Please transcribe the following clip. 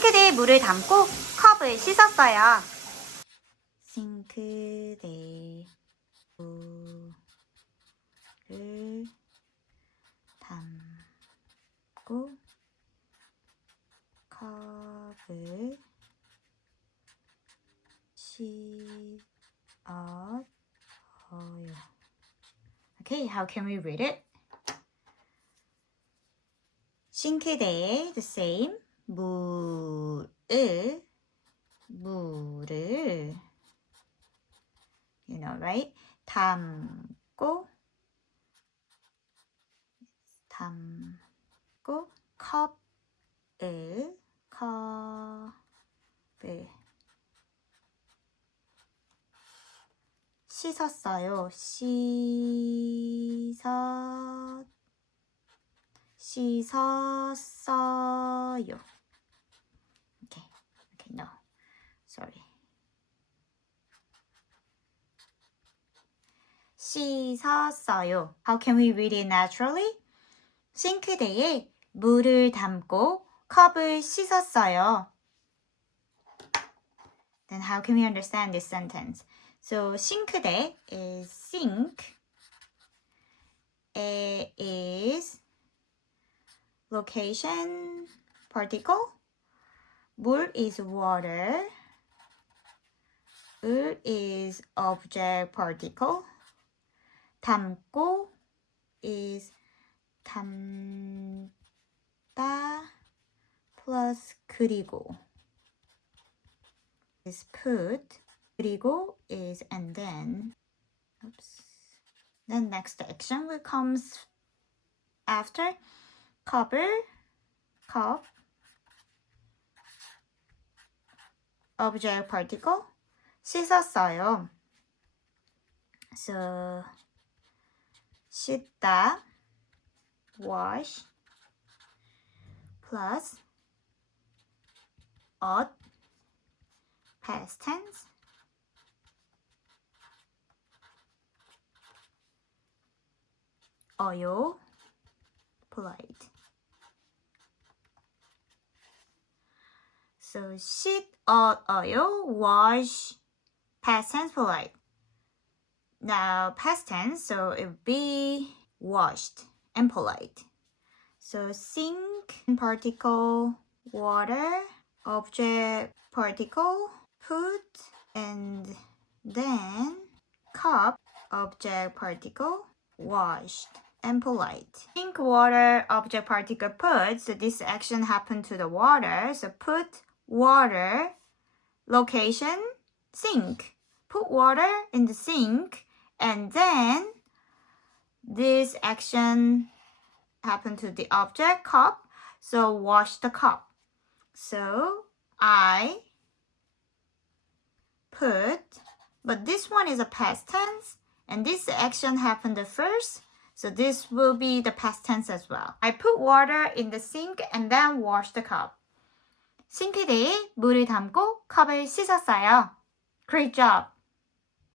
싱크대에 물을 담고 컵을 씻었어요. 싱크대에 물을 담고 컵을 씻어요. Okay, how can we read it? 싱크대에 the same 물을 you know, right? 담고 컵을 씻었어요. 씻었어요. Okay, no, sorry. 씻었어요. How can we read it naturally? 싱크대에 물을 담고 컵을 씻었어요. Then how can we understand this sentence? So 싱크대 is sink. It is location particle. 물 is water. 을 is object particle. 담고 is 담다 plus 그리고 is put. 그리고 is and then. Oops. Then next action will comes after. 컵 object particle 씻었어요. So 씻다 wash plus 옷 past tense 어요 polite. So 씻어요 wash past tense polite. Now past tense, so it would be washed and polite. So sink particle water object particle put and then cup object particle washed and polite. Sink water object particle put, so this action happened to the water, so put water location sink. Put water in the sink and then this action happened to the object cup, so wash the cup. So I put, but this one is a past tense and this action happened first, so this will be the past tense as well. I put water in the sink and then wash the cup. 싱크대에 물을 담고 컵을 씻었어요. Great job!